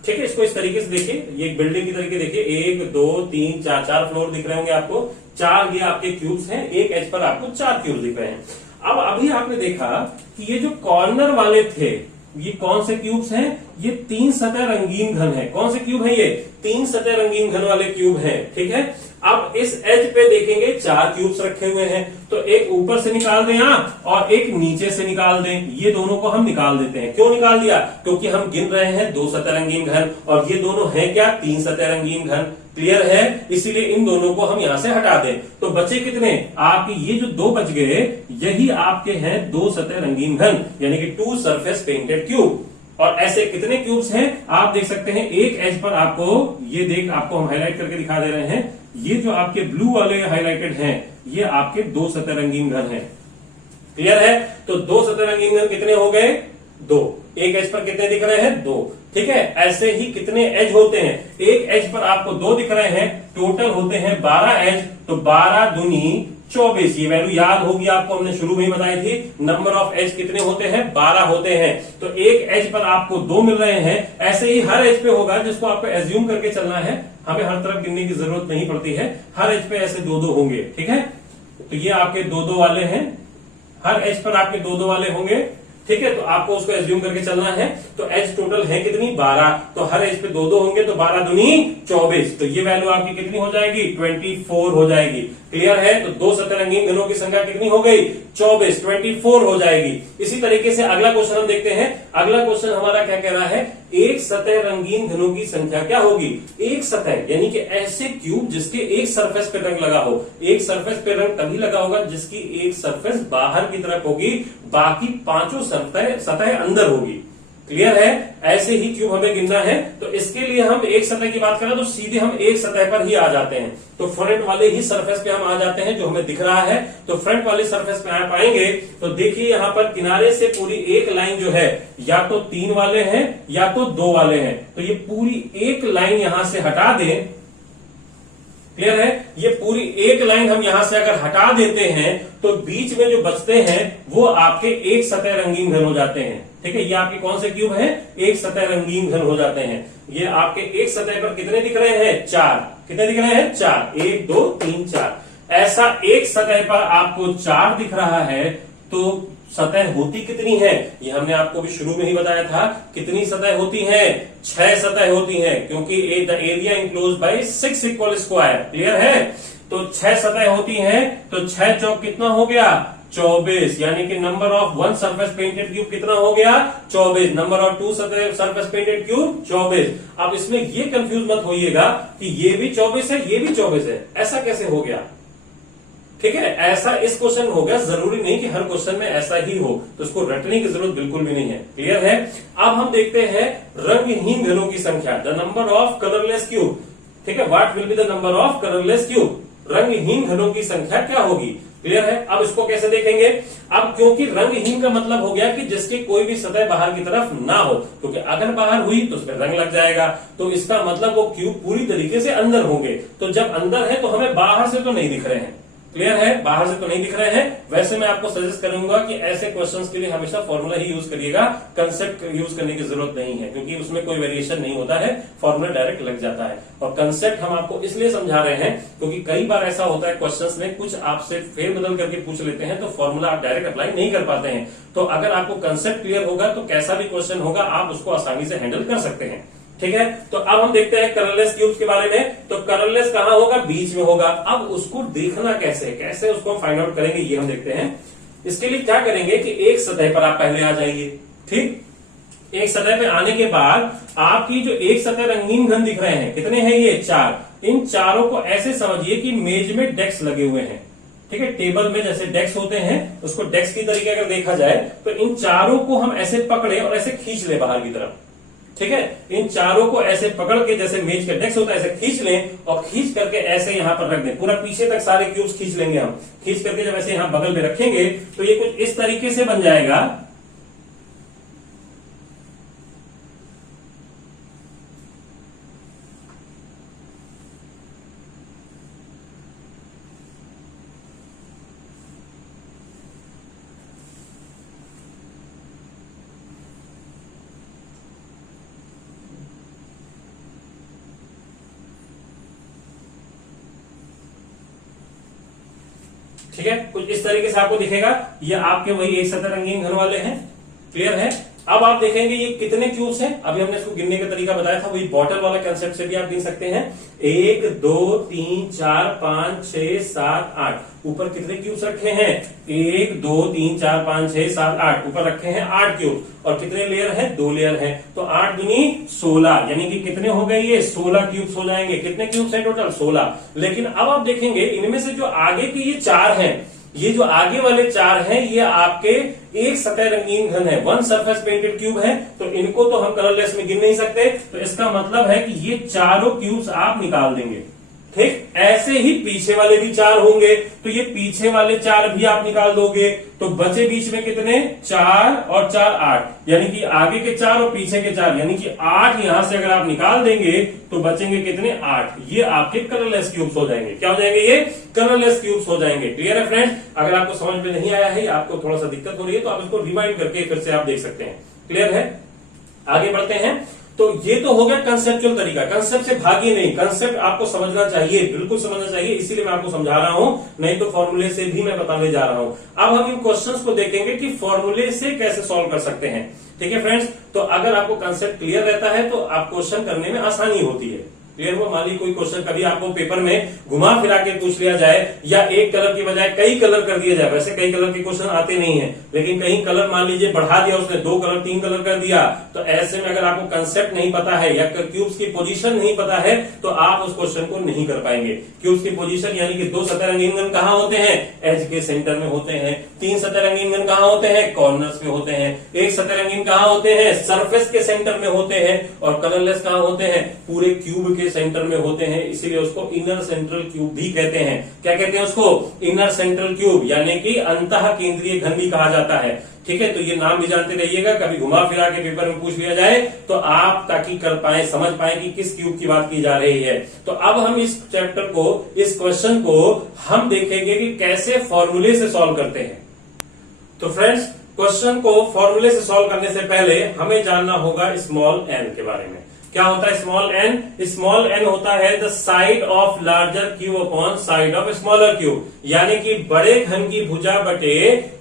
ठीक है, इसको इस तरीके से देखिए, ये एक बिल्डिंग की तरीके देखिए, 1 2 3 4 फ्लोर दिख रहे होंगे आपको। 4 ये आपके क्यूब्स हैं। एक एज पर आपको 4 क्यूब्स दिख रहे हैं। अब अभी आपने देखा कि ये जो कॉर्नर वाले थे, ये कौन से क्यूब्स हैं? ये 3 सतह रंगीन घन है। कौन से क्यूब है ये? 3 सतह रंगीन घन वाले क्यूब हैं। ठीक है, अब इस एज पे देखेंगे 4 क्यूब्स रखे हुए हैं। तो एक ऊपर से निकाल दें आप और एक नीचे से निकाल दें। ये दोनों को हम निकाल देते हैं। क्यों निकाल दिया? क्योंकि हम गिन रहे हैं 2 सतह रंगीन घन और ये दोनों हैं क्या? 3 सतह रंगीन घन। क्लियर है? इसीलिए इन दोनों को हम यहां से हटा दें। तो बचे कितने? आपके ये जो 2 बच गए, यही आपके हैं 2 सतह रंगीन घन, यानी कि 2 सरफेस पेंटेड क्यूब। और ऐसे कितने क्यूब्स हैं आप देख सकते हैं। एक एज पर आपको आपको हम हाईलाइट करके दिखा दे रहे हैं, ये जो आपके ब्लू वाले हाईलाइटेड हैं ये आपके 2 सतह रंगीन घन हैं। क्लियर है? तो 2 सतह रंगीन घन कितने हो गए? 2। एक एज पर कितने दिख रहे हैं? 2। ठीक है, ऐसे ही कितने एज होते हैं? एक एज पर आपको 2 दिख रहे हैं, टोटल होते हैं 12 एज, तो 12 दूनी 24। ये वैल्यू याद होगी आपको, हमने शुरू में ही बताई थी। नंबर ऑफ एज कितने होते हैं? 12 होते हैं। तो एक एज पर आपको 2 मिल रहे हैं। ऐसे ही हर एज पे होगा, जिसको आपको एज्यूम करके चलना है, हमें हर तरफ गिनने की जरूरत नहीं पड़ती है। हर एज पे ऐसे 2-2 होंगे। ठीक है, तो ये आपके 2-2 वाले हैं, हर एज पर आपके 2-2 वाले होंगे। ठीक है, तो आपको उसको एज्यूम करके चलना है। तो एज टोटल है कितनी? 12। तो हर एज पे 2-2 होंगे, तो 12 दूनी 24। तो ये वैल्यू आपकी कितनी हो जाएगी? 24 हो जाएगी। क्लियर है? तो 2 सतह रंगीन घनों की संख्या कितनी हो गई? 24 हो जाएगी। इसी तरीके से अगला क्वेश्चन हम देखते हैं। अगला क्वेश्चन हमारा क्या कह रहा है? एक सतह रंगीन घनों की संख्या क्या होगी? एक सतह यानी कि ऐसे क्यूब जिसके एक सरफेस पे रंग लगा हो। एक सरफेस पे रंग तभी लगा होगा जिसकी एक सरफेस बाहर की तरफ होगी, बाकी 5 सतह अंदर होगी। क्लियर है? ऐसे ही क्यूब हमें गिनना है। तो इसके लिए हम एक सतह की बात करें तो सीधे हम एक सतह पर ही आ जाते हैं। तो फ्रंट वाले ही सरफेस पे हम आ जाते हैं जो हमें दिख रहा है। तो फ्रंट वाले सरफेस पे आप आएंगे तो देखिए यहां पर किनारे से पूरी एक लाइन जो है या तो 3 वाले हैं या तो 2 वाले हैं। तो ये पूरी एक लाइन यहां से हटा दें। क्लियर है? ये पूरी एक लाइन हम यहां से अगर हटा देते हैं तो बीच में जो बचते हैं वो आपके एक सतह रंगीन घन हो जाते हैं। ठीक है, ये आपके कौन से क्यूब हैं? एक सतह रंगीन घन हो जाते हैं। ये आपके एक सतह पर कितने दिख रहे हैं? 4। कितने दिख रहे हैं? 4। 1 2 3 4। ऐसा एक सतह पर आपको 4 दिख रहा है तो सतह होती कितनी है? ये हमने आपको भी शुरू में ही बताया था। कितनी सतह होती है? 6 सतह होती है, क्योंकि the area enclose by 6 equal square. Clear है? तो 6 सतह होती हैं। तो 6 चौक कितना हो गया? 24। यानी कि number of 1 surface painted cube कितना हो गया? 24। Number of 2 surface painted cube 24। अब इसमें ये कंफ्यूज मत होइएगा कि ये भी 24 है, ये भी 24 है, ऐसा कैसे हो गया? ठीक है, ऐसा इस क्वेश्चन हो गया। जरूरी नहीं कि हर क्वेश्चन में ऐसा ही हो, तो इसको रटने की जरूरत बिल्कुल भी नहीं है। क्लियर है? अब हम देखते हैं रंगहीन घनों की संख्या, the number of colourless cube. ठीक है, what will be the number of colourless cube? रंगहीन घनों की संख्या क्या होगी? क्लियर है? अब इसको कैसे देखेंगे? अब क्योंकि रंगहीन का मतलब हो गया कि जिसकी कोई भी सतह बाहर की तरफ ना हो, क्योंकि अगर बाहर हुई तो उसमें रंग लग जाएगा। तो इसका मतलब वो क्यूब पूरी तरीके से अंदर होंगे। तो जब अंदर है तो हमें बाहर से तो नहीं दिख रहे हैं। क्लियर है? बाहर से तो नहीं दिख रहे हैं। वैसे मैं आपको सजेस्ट करूंगा कि ऐसे क्वेश्चंस के लिए हमेशा फॉर्मूला ही यूज करिएगा, कंसेप्ट यूज करने की जरूरत नहीं है, क्योंकि उसमें कोई वेरिएशन नहीं होता है, फॉर्मूला डायरेक्ट लग जाता है। और कंसेप्ट हम आपको इसलिए समझा रहे हैं क्योंकि कई बार ऐसा होता है क्वेश्चंस में कुछ आपसे फेरबदल करके पूछ लेते हैं, तो फॉर्मूला आप डायरेक्ट अप्लाई नहीं कर पाते हैं। तो अगर आपको कंसेप्ट क्लियर होगा तो कैसा भी क्वेश्चन होगा आप उसको आसानी से हैंडल कर सकते हैं। ठीक है, तो अब हम देखते हैं कलरलेस क्यूब्स के बारे में। तो कलरलेस कहां होगा? बीच में होगा। अब उसको देखना कैसे उसको हम फाइंड आउट करेंगे, ये हम देखते हैं। इसके लिए क्या करेंगे कि एक सतह पर आप पहले आ जाइए। ठीक, एक सतह पे आने के बाद आपकी जो एक सतह रंगीन घन दिख रहे हैं, कितने हैं ये? 4। इन चारों को ऐसे समझिए कि मेज में डेस्क लगे हुए हैं। ठीक है, टेबल में जैसे डेस्क होते हैं, उसको डेस्क की तरीके अगर देखा जाए तो इन चारों को हम ऐसे पकड़े और ऐसे खींच ले बाहर की तरफ। ठीक है, इन चारों को ऐसे पकड़ के जैसे मेज का डेस्क होता है ऐसे खींच लें और खींच करके ऐसे यहां पर रख दें। पूरा पीछे तक सारे क्यूब्स खींच लेंगे हम। खींच करके जब ऐसे यहां बगल में रखेंगे तो ये कुछ इस तरीके से बन जाएगा। ठीक है, कुछ इस तरीके से आपको दिखेगा। ये आपके वही एक सतह रंगीन घन वाले हैं। क्लियर है? अब आप देखेंगे ये कितने क्यूब्स हैं। अभी हमने इसको गिनने का तरीका बताया था, वही बॉटल वाला कंसेप्ट से भी आप गिन सकते हैं। 1 2 3 4 5 6 7 8। ऊपर कितने क्यूब्स रखे हैं? 1 2 3 4 5 6 7 8। ऊपर रखे हैं 8 क्यूब्स। और कितने लेयर है? 2 लेयर है। तो 8 दूनी 16, यानी कि कितने हो गए? ये 16 क्यूब्स हो जाएंगे। कितने क्यूब्स है टोटल? 16। लेकिन अब आप देखेंगे इनमें से जो आगे के ये 4 हैं, ये जो आगे वाले 4 हैं ये आपके एक सतह रंगीन घन है, वन सरफेस पेंटेड क्यूब है, तो इनको तो हम कलरलेस में गिन नहीं सकते। तो इसका मतलब है कि ये चारों क्यूब्स आप निकाल देंगे। ठीक, ऐसे ही पीछे वाले भी 4 होंगे, तो ये पीछे वाले 4 भी आप निकाल दोगे। तो बचे बीच में कितने, 4 और 4 8, यानी कि आगे के 4 और पीछे के 4, यानी कि 8 यहां से अगर आप निकाल देंगे तो बचेंगे कितने, 8। ये आपके कलरलेस क्यूब्स हो जाएंगे। क्या हो जाएंगे, ये कलरलेस क्यूब्स हो जाएंगे। क्लियर है फ्रेंड्स? अगर आपको समझ में नहीं आया है, आपको थोड़ा सा दिक्कत हो रही है, तो आप इसको रिवाइंड करके फिर से आप देख सकते हैं। क्लियर है? आगे बढ़ते हैं। तो ये तो हो गया कंसेप्चुअल तरीका, कंसेप्ट से भागिए नहीं, कंसेप्ट आपको समझना चाहिए, बिल्कुल समझना चाहिए, इसीलिए मैं आपको समझा रहा हूं, नहीं तो फॉर्मूले से भी मैं बताने जा रहा हूं। अब हम इन क्वेश्चंस को देखेंगे कि फॉर्मूले से कैसे सॉल्व कर सकते हैं। ठीक है फ्रेंड्स? तो अगर आपको कंसेप्ट क्लियर रहता है तो आप क्वेश्चन करने में आसानी होती है। क्लियर हुआ? मान ली कोई क्वेश्चन कभी आपको पेपर में घुमा फिरा के पूछ लिया जाए, या एक कलर की बजाय कई कलर कर दिया जाए, वैसे कई कलर के क्वेश्चन आते नहीं है, लेकिन कहीं कलर मान लीजिए बढ़ा दिया उसने, 2 कलर 3 कलर कर दिया, तो ऐसे में अगर आपको कंसेप्ट नहीं पता है या क्यूब्स की पोजीशन नहीं पता है तो आप उस क्वेश्चन को नहीं कर पाएंगे। क्यूब्स की पोजीशन यानी कि 2 सतह रंगीन घन कहां होते हैं, एज के सेंटर में होते हैं। 3 सतह रंगीन घन कहां होते हैं, कॉर्नर्स पे होते हैं। 1 सतह रंगीन कहां होते हैं, सरफेस के सेंटर में होते हैं। और कलरलेस कहां होते हैं, पूरे क्यूब के सेंटर में होते हैं, इसीलिए उसको इनर सेंट्रल क्यूब भी कहते हैं। क्या कहते हैं उसको, इनर सेंट्रल क्यूब, यानी कि अंतः केंद्रीय घन भी कहा जाता है। ठीक है, तो ये नाम भी जानते रहिएगा, कभी घुमा फिरा के पेपर में पूछ लिया जाए तो आप ताकि कर पाए, समझ पाए कि किस क्यूब की बात की जा रही है। तो अब हम इस चैप्टर को, इस क्वेश्चन को हम देखेंगे कि कैसे फॉर्मूले से सॉल्व करते हैं। तो फ्रेंड्स, क्वेश्चन को फॉर्मूले से सॉल्व करने से पहले हमें जानना होगा स्मॉल एन के बारे में। क्या होता है स्मॉल एन? स्मॉल एन होता है the side of larger cube upon side of smaller cube, यानी कि बड़े घन की भुजा बटे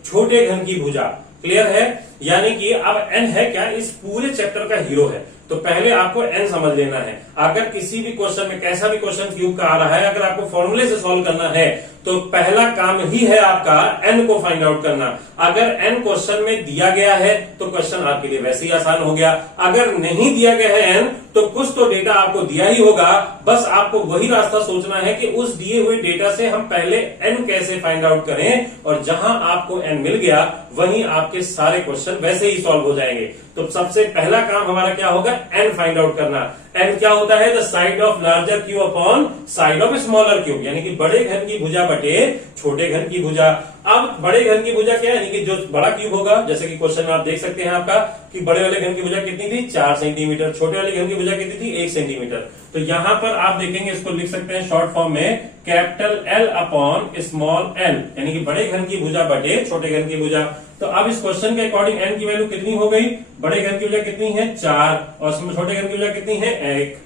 छोटे घन की भुजा। क्लियर है? यानी कि अब एन है क्या, इस पूरे चैप्टर का हीरो है। तो पहले आपको एन समझ लेना है। अगर किसी भी क्वेश्चन में, कैसा भी क्वेश्चन क्यूब का आ रहा है, अगर आपको फॉर्मूले से सॉल्व करना है तो पहला काम ही है आपका एन को फाइंड आउट करना। अगर एन क्वेश्चन में दिया गया है तो क्वेश्चन आपके लिए वैसे ही आसान हो गया। अगर नहीं दिया गया है एन, तो कुछ तो डेटा आपको दिया ही होगा, बस आपको वही रास्ता सोचना है कि उस दिए हुए डेटा से हम पहले एन कैसे फाइंड आउट करें, और जहां आपको एन मिल गया वहीं आपके सारे क्वेश्चन वैसे ही सॉल्व हो जाएंगे। तो सबसे पहला काम हमारा क्या होगा, एन फाइंड आउट करना। एन क्या होता है, the side of larger cube upon side of smaller cube, यानी कि बड़े घन की भुजा बटे छोटे घन की भुजा। अब बड़े घन की भुजा क्या है, यानी कि जो बड़ा क्यूब होगा, जैसे कि क्वेश्चन में आप देख सकते हैं आपका कि बड़े वाले घन की भुजा कितनी थी, 4 सेंटीमीटर, छोटे वाले घन की भुजा कितनी थी, 1 सेंटीमीटर। तो यहां पर आप देखेंगे, इसको लिख सकते हैं शॉर्ट फॉर्म में capital L upon small L, यानी कि बड़े घन की भुजा बटे छोटे घन की भुजा। तो अब इस क्वेश्चन के अकॉर्डिंग एन की वैल्यू कितनी हो गई, बड़े घन की भुजा कितनी है, 4, और छोटे घन की भुजा कितनी है, 1।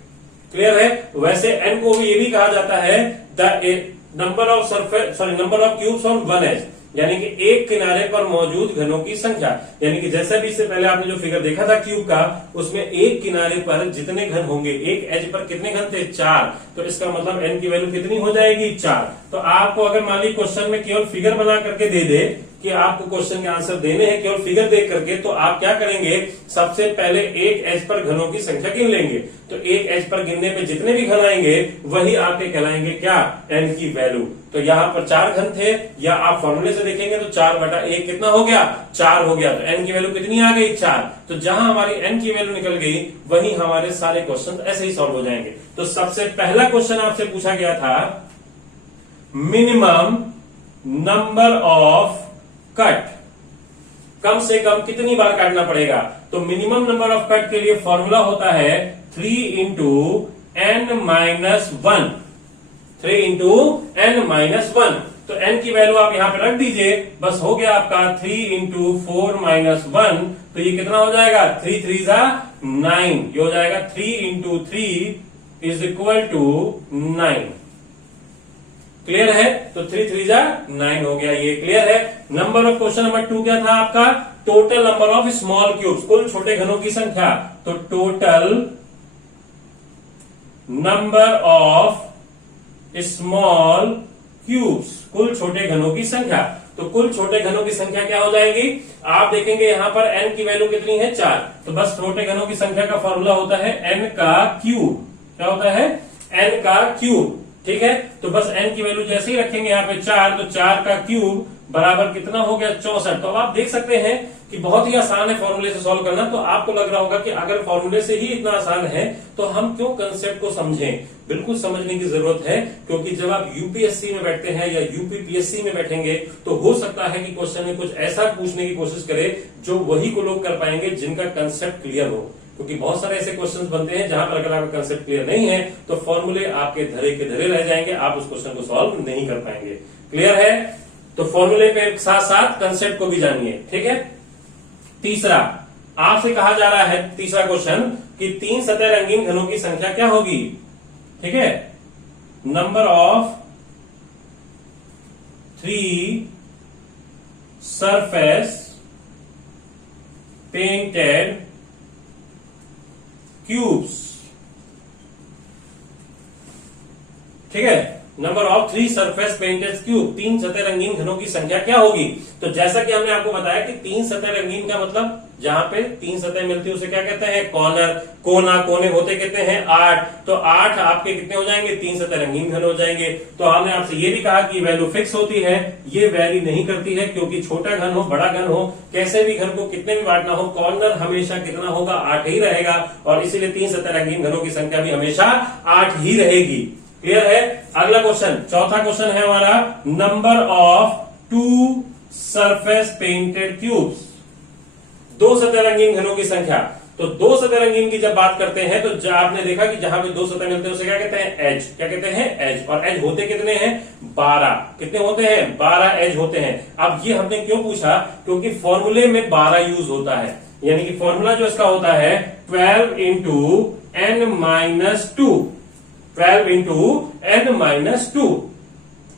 क्लियर है? वैसे एन को ये भी कहा जाता है the number of surface, number of cubes on one edge, यानी कि एक किनारे पर मौजूद घनों की संख्या। यानी कि जैसे भी इससे पहले आपने जो फिगर देखा था क्यूब का, उसमें एक किनारे पर जितने घन होंगे, एक एज पर कितने घन थे, 4। तो इसका मतलब एन की वैल्यू कितनी हो जाएगी, 4। तो आपको अगर मान ली क्वेश्चन में केवल फिगर बना करके दे दे कि आपको क्वेश्चन के आंसर देने हैं केवल फिगर देख करके, तो आप क्या करेंगे, सबसे पहले एक एज पर घनों की संख्या गिन लेंगे। तो एक एज पर गिनने पे जितने भी घन आएंगे वही आपके कहलाएंगे क्या, एन की वैल्यू। तो यहाँ पर 4 घन थे, या आप फॉर्मूले से देखेंगे तो 4/1 कितना हो गया, 4 हो गया। तो एन की वैल्यू कितनी आ गई, 4। तो जहां हमारी एन की वैल्यू निकल गई वहीं हमारे सारे क्वेश्चन ऐसे ही सॉल्व हो जाएंगे। तो सबसे पहला क्वेश्चन आपसे पूछा गया था, मिनिमम नंबर ऑफ कट, कम से कम कितनी बार काटना पड़ेगा। तो मिनिमम नंबर ऑफ कट के लिए फॉर्मूला होता है 3 into N minus 1, 3 into N minus 1। तो एन की वैल्यू आप यहां पे रख दीजिए, बस हो गया आपका 3 इंटू 4 माइनस 1। तो ये कितना हो जाएगा, 3 3 जा 9, ये हो जाएगा 3 into 3 is equal to 9। Clear है? तो 3 3 जा 9 हो गया, ये क्लियर है। नंबर ऑफ क्वेश्चन नंबर 2 क्या था आपका, total number of small cubes, कुल छोटे घनों की संख्या। तो total number of small cubes, कुल छोटे घनों की संख्या। तो कुल छोटे घनों की संख्या क्या हो जाएगी, आप देखेंगे यहां पर एन की वैल्यू कितनी है, 4। तो बस छोटे घनों की संख्या का फॉर्मूला होता है एन का क्यूब। क्या होता है, एन का क्यूब। ठीक है, तो बस n की वैल्यू जैसे ही रखेंगे यहाँ पे 4, तो 4 का क्यूब बराबर कितना हो गया 64। तो अब आप देख सकते हैं कि बहुत ही आसान है फॉर्मूले से सॉल्व करना। तो आपको लग रहा होगा कि अगर फॉर्मूले से ही इतना आसान है तो हम क्यों कंसेप्ट को समझें। बिल्कुल समझने की जरूरत है, क्योंकि जब आप यूपीएससी में बैठते हैं या यूपीपीएससी में बैठेंगे तो हो सकता है कि क्वेश्चन में कुछ ऐसा पूछने की कोशिश करे जो वही को लोग कर पाएंगे जिनका कंसेप्ट क्लियर हो। क्योंकि बहुत सारे ऐसे क्वेश्चंस बनते हैं जहां पर अगर आपका कंसेप्ट क्लियर नहीं है तो फॉर्मूले आपके धरे के धरे रह जाएंगे, आप उस क्वेश्चन को सॉल्व नहीं कर पाएंगे। क्लियर है, तो फॉर्मूले के साथ साथ कंसेप्ट को भी जानिए। ठीक है, तीसरा आपसे कहा जा रहा है, तीसरा क्वेश्चन कि 3 सतह रंगीन घनों की संख्या क्या होगी। ठीक है, number of 3 surface painted cubes. ठीक है, number of 3 surface painted cube, 3 सतह रंगीन घनों की संख्या क्या होगी। तो जैसा कि हमने आपको बताया कि 3 सतह रंगीन का मतलब जहां पे 3 सतह मिलती है उसे क्या कहते हैं, कॉर्नर। कोना, कोने होते कितने हैं 8, तो 8 आपके कितने हो जाएंगे, 3 सतह रंगीन घन हो जाएंगे। तो हमने आपसे ये भी कहा कि वैल्यू फिक्स होती है, ये वैरी नहीं करती है, क्योंकि छोटा घन हो बड़ा घन हो कैसे भी घन को कितने भी बांटना हो, कॉर्नर हमेशा कितना होगा 8 ही रहेगा, और इसीलिए 3 सतह रंगीन घनों की संख्या भी हमेशा 8 ही रहेगी। क्लियर है। अगला क्वेश्चन, चौथा क्वेश्चन है हमारा, number of 2 surface painted cubes, 2 सतह रंगीन घनों की संख्या। तो 2 सतह रंगीन की जब बात करते हैं तो आपने देखा कि जहां पे 2 सतह मिलते हैं उसे क्या कहते हैं, एज। क्या कहते हैं, एज। और एज होते कितने हैं, 12। कितने होते हैं, 12 एज होते हैं। अब ये हमने क्यों पूछा, क्योंकि फॉर्मूले में 12 यूज होता है, यानी कि फॉर्मूला जो इसका होता है 12 into n minus 2, 12 into n - 2।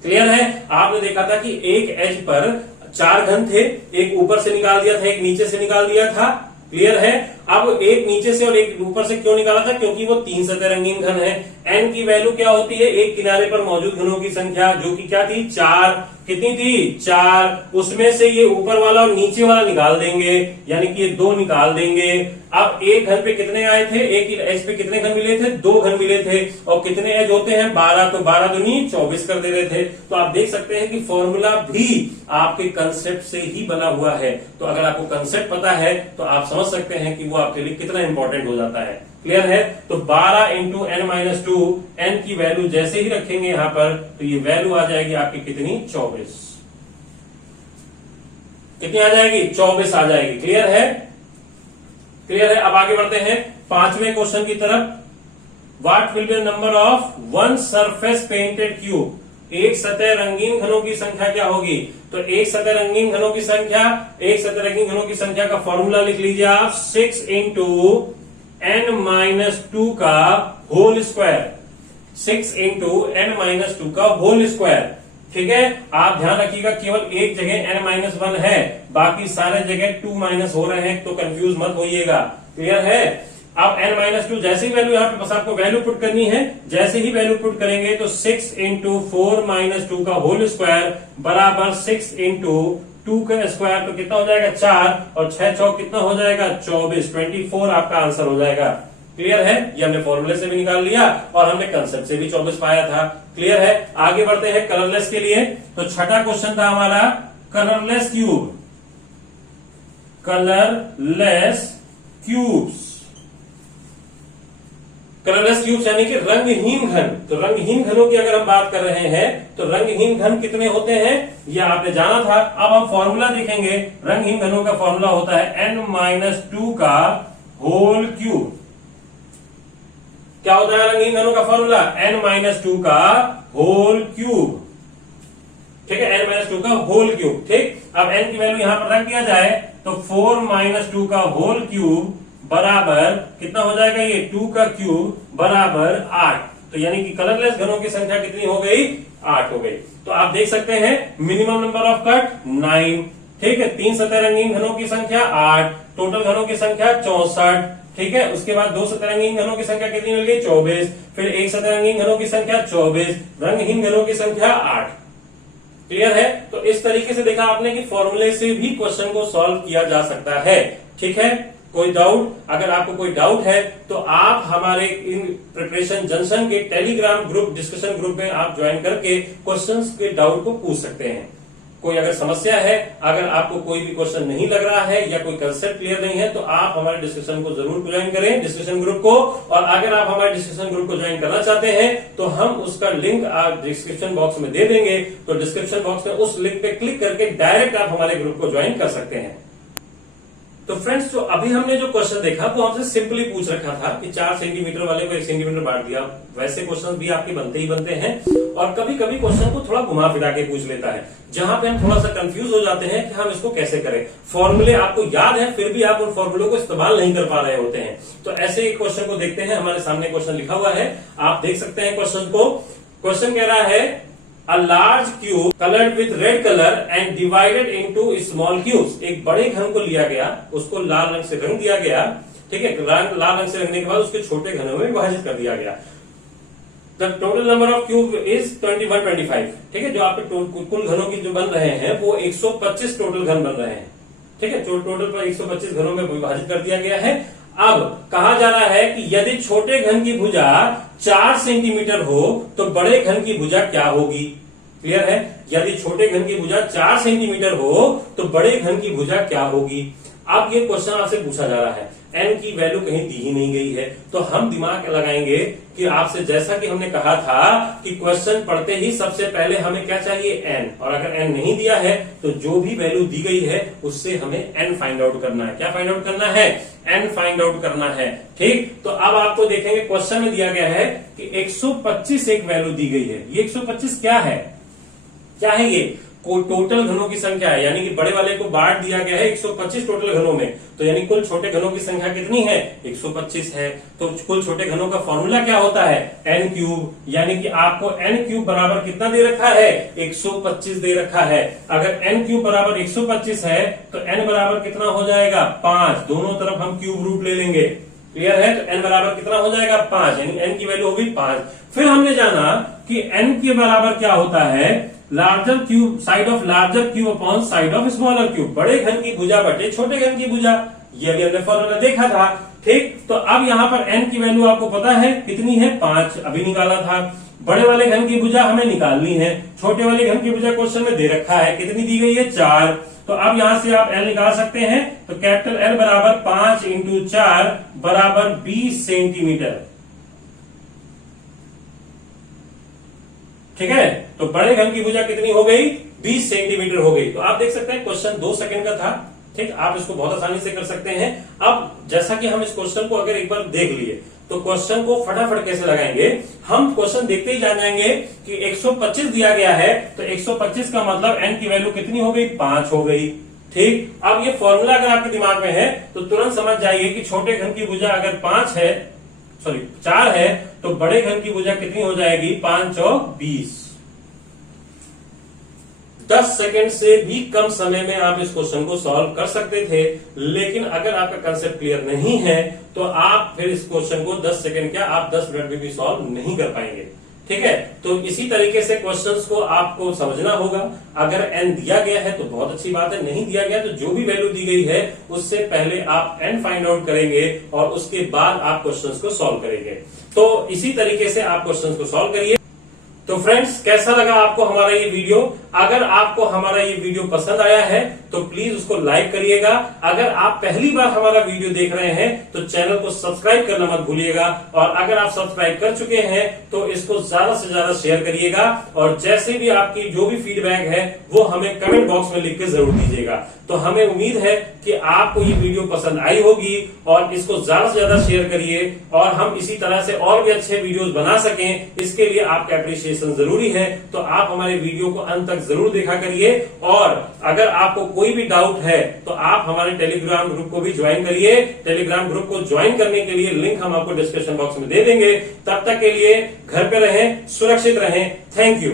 Clear है। आपने देखा था कि एक एज पर 4 घन थे, एक ऊपर से निकाल दिया था, एक नीचे से निकाल दिया था। क्लियर है। अब एक नीचे से और एक ऊपर से क्यों निकाला था, क्योंकि वो 3 सतह रंगीन घन है। n की वैल्यू क्या होती है, एक किनारे पर मौजूद घनों की संख्या, जो कि क्या थी 4। कितनी थी 4, उसमें से ये ऊपर वाला और नीचे वाला निकाल देंगे, यानी कि ये 2 निकाल देंगे। अब एक घन पे कितने आए थे, एक एज पे कितने घन मिले थे, 2 घन मिले थे, और कितने एज होते हैं 12, तो 12 दूनी 24 कर दे रहे थे। तो आप देख सकते हैं कि फॉर्मूला भी आपके कंसेप्ट से ही बना हुआ है। तो अगर आपको कंसेप्ट पता है तो आप समझ सकते हैं कि वो आपके लिए कितना इंपॉर्टेंट हो जाता है। क्लियर है। तो 12 इंटू n - 2, n की वैल्यू जैसे ही रखेंगे यहां पर तो ये वैल्यू आ जाएगी आपकी कितनी, 24। कितनी आ जाएगी, 24 आ जाएगी। क्लियर है, क्लियर है। अब आगे बढ़ते हैं 5वें क्वेश्चन की तरफ। What will be number of 1 surface painted cube, एक सतह रंगीन घनों की संख्या क्या होगी। तो एक सतह रंगीन घनों की संख्या, एक सतह रंगीन घनों की संख्या का फॉर्मूला लिख लीजिए आप, 6 इंटू n - 2 का होल स्क्वायर, 6 इंटू n - 2 का होल स्क्वायर। ठीक है। आप ध्यान रखिएगा केवल एक जगह n-1 है, बाकी सारे जगह 2 माइनस हो रहे हैं, तो कंफ्यूज मत होइएगा। क्लियर है। अब n - 2 जैसे ही वैल्यू यहाँ पे बस आपको वैल्यू पुट करनी है, जैसे ही वैल्यू पुट करेंगे तो 6 इंटू 4 - 2 का होल स्क्वायर बराबर 6 इंटू 2 का स्क्वायर, तो कितना हो जाएगा 4, और 6 चौक कितना हो जाएगा 24, 24 आपका आंसर हो जाएगा। क्लियर है। ये हमने फॉर्मूले से भी निकाल लिया और हमने कंसेप्ट से भी 24 पाया था। क्लियर है। आगे बढ़ते हैं कलरलेस के लिए। तो छठा क्वेश्चन था हमारा colourless cube, colourless cubes, colourless cubes यानी कि रंगहीन घन। तो रंगहीन घनों की अगर हम बात कर रहे हैं तो रंगहीन घन कितने होते हैं ये आपने जाना था। अब हम फॉर्मूला देखेंगे, रंगहीन घनों का फॉर्मूला होता है n - 2 का होल क्यूब। क्या होता है रंगहीन घनों का फॉर्मूला, n - 2 का होल क्यूब। ठीक है, n - 2 का होल क्यूब। ठीक। अब n की वैल्यू यहां पर रख दिया जाए तो 4 - 2 का होल क्यूब बराबर कितना हो जाएगा, ये 2 का क्यूब बराबर 8। तो यानी कि कलरलेस घनों की संख्या कितनी हो गई, 8 हो गई। तो आप देख सकते हैं मिनिमम नंबर ऑफ कट 9। ठीक है। 3 सतह रंगीन घनों की संख्या 8, टोटल घनों की संख्या 64। ठीक है। उसके बाद 2 सतह रंगीन घनों की संख्या कितनी मिल गई, 24। फिर 1 सतह रंगीन घनों की संख्या 24, रंगहीन घनों की संख्या 8। क्लियर है। तो इस तरीके से देखा आपने कि फॉर्मूले से भी क्वेश्चन को सॉल्व किया जा सकता है। ठीक है। कोई डाउट, अगर आपको कोई डाउट है तो आप हमारे इन प्रिपरेशन जंक्शन के टेलीग्राम ग्रुप, डिस्कशन ग्रुप में आप ज्वाइन करके क्वेश्चंस के डाउट को पूछ सकते हैं। कोई अगर समस्या है, अगर आपको कोई भी क्वेश्चन नहीं लग रहा है या कोई कंसेप्ट क्लियर नहीं है तो आप हमारे डिस्कशन को जरूर ज्वाइन करें, डिस्कशन ग्रुप को। और अगर आप हमारे डिस्कशन ग्रुप को ज्वाइन करना चाहते हैं तो हम उसका लिंक आप डिस्क्रिप्शन बॉक्स में दे देंगे, तो डिस्क्रिप्शन बॉक्स में उस लिंक पे क्लिक करके डायरेक्ट आप हमारे ग्रुप को ज्वाइन कर सकते हैं। तो फ्रेंड्स, जो अभी हमने जो क्वेश्चन देखा वो हमसे सिंपली पूछ रखा था कि 4 सेंटीमीटर वाले को 1 सेंटीमीटर बांट दिया। वैसे क्वेश्चन भी आपके बनते ही बनते हैं और कभी कभी क्वेश्चन को थोड़ा घुमा फिरा के पूछ लेता है, जहां पे हम थोड़ा सा कंफ्यूज हो जाते हैं कि हम इसको कैसे करें। फॉर्मूले आपको याद है, फिर भी आप उन फॉर्मूलों को इस्तेमाल नहीं कर पा रहे होते हैं। तो ऐसे एक क्वेश्चन को देखते हैं। हमारे सामने क्वेश्चन लिखा हुआ है, आप देख सकते हैं क्वेश्चन को। क्वेश्चन कह रहा है A large cube colored with red color and divided into small cubes। एक बड़े घन को लिया गया, उसको लाल रंग से रंग दिया गया, ठीक है। लाल रंग से रंगने के बाद उसके छोटे घनों में विभाजित कर दिया गया। The total number of cube is 2125, ठीक है। जो आपके कुल घनों की जो बन रहे हैं वो 125 टोटल घन बन रहे हैं, ठीक है। टोटल पर 125 घनों में विभाजित कर दिया गया है। अब कहा जा रहा है कि यदि छोटे घन की भुजा 4 सेंटीमीटर हो तो बड़े घन की भुजा क्या होगी। क्लियर है? यदि छोटे घन की भुजा 4 सेंटीमीटर हो तो बड़े घन की भुजा क्या होगी। अब ये क्वेश्चन आपसे पूछा जा रहा है, एन की वैल्यू कहीं दी ही नहीं गई है, तो हम दिमाग लगाएंगे कि आपसे, जैसा कि हमने कहा था कि क्वेश्चन पढ़ते ही सबसे पहले हमें क्या चाहिए, एन। और अगर एन नहीं दिया है तो जो भी वैल्यू दी गई है उससे हमें एन फाइंड आउट करना है। क्या फाइंड आउट करना है? एन फाइंड आउट करना है, ठीक। तो अब आपको देखेंगे क्वेश्चन में दिया गया है कि 125 एक वैल्यू दी गई है। ये 125 क्या है? क्या है ये? टोटल घनों की संख्या है, यानी कि बड़े वाले को बांट दिया गया है 125 टोटल घनों में, तो यानी कुल छोटे घनों की संख्या कितनी है? 125 है। तो कुल छोटे घनों का फॉर्मूला क्या होता है? N cube. यानी कि आपको एन क्यूब बराबर कितना दे रखा है? 125 दे रखा है। अगर एन क्यूब बराबर 125 है तो एन बराबर कितना हो जाएगा? 5। दोनों तरफ हम क्यूब रूट ले लेंगे। क्लियर है? तो एन बराबर कितना हो जाएगा? 5, यानी एन की वैल्यू होगी 5। फिर हमने जाना कि एन के बराबर क्या होता है? Larger cube, side of larger cube upon side of smaller cube. बड़े घन की भुजा बटे छोटे घन की भुजा, ये भी हमने फॉर्मूला देखा था, ठीक। तो अब यहाँ पर एन की वैल्यू आपको पता है कितनी है? 5, अभी निकाला था। बड़े वाले घन की भुजा हमें निकालनी है, छोटे वाले घन की भुजा क्वेश्चन में दे रखा है, कितनी दी गई है? 4। तो अब यहां से आप एल निकाल सकते हैं। तो कैपिटल एल बराबर 5 × 4 बराबर 20 सेंटीमीटर, ठीक है। तो बड़े घन की भुजा कितनी हो गई? 20 सेंटीमीटर हो गई। तो आप देख सकते हैं क्वेश्चन 2 सेकंड का था, ठीक। आप इसको बहुत आसानी से कर सकते हैं। अब जैसा कि हम इस क्वेश्चन को अगर एक बार देख लिए तो क्वेश्चन को फटाफट कैसे लगाएंगे, हम क्वेश्चन देखते ही जान जाएंगे कि 125 दिया गया है, तो 125 का मतलब एन की वैल्यू कितनी हो गई? 5 हो गई, ठीक। अब ये फॉर्मूला अगर आपके दिमाग में है तो तुरंत समझ जाइए कि छोटे घन की भुजा अगर 4 है तो बड़े घन की भुजा कितनी हो जाएगी? 5 × 20। 10 सेकंड से भी कम समय में आप इस क्वेश्चन को सॉल्व कर सकते थे, लेकिन अगर आपका कंसेप्ट क्लियर नहीं है तो आप फिर इस क्वेश्चन को 10 सेकंड क्या, आप 10 मिनट में भी सॉल्व नहीं कर पाएंगे, ठीक है। तो इसी तरीके से क्वेश्चंस को आपको समझना होगा। अगर एन दिया गया है तो बहुत अच्छी बात है, नहीं दिया गया तो जो भी वैल्यू दी गई है उससे पहले आप एन फाइंड आउट करेंगे और उसके बाद आप क्वेश्चंस को सॉल्व करेंगे। तो इसी तरीके से आप क्वेश्चंस को सॉल्व करिए। तो फ्रेंड्स, कैसा लगा आपको हमारा ये वीडियो? अगर आपको हमारा ये वीडियो पसंद आया है तो प्लीज उसको लाइक करिएगा। अगर आप पहली बार हमारा वीडियो देख रहे हैं तो चैनल को सब्सक्राइब करना मत भूलिएगा, और अगर आप सब्सक्राइब कर चुके हैं तो इसको ज्यादा से ज्यादा शेयर करिएगा। और जैसे भी आपकी जो भी फीडबैक है वो हमें कमेंट बॉक्स में लिख के जरूर दीजिएगा। तो हमें उम्मीद है कि आपको ये वीडियो पसंद आई होगी, और इसको ज्यादा से ज्यादा शेयर करिए, और हम इसी तरह से और भी अच्छे वीडियोस बना सकें, इसके लिए आपका एप्रिसिएशन जरूरी है। तो आप हमारे वीडियो को अंत तक जरूर देखा करिए, और अगर आपको कोई भी डाउट है तो आप हमारे टेलीग्राम ग्रुप को भी ज्वाइन करिए। टेलीग्राम ग्रुप को ज्वाइन करने के लिए लिंक हम आपको डिस्क्रिप्शन बॉक्स में दे देंगे। तब तक के लिए घर पे रहें, सुरक्षित रहें। Thank you.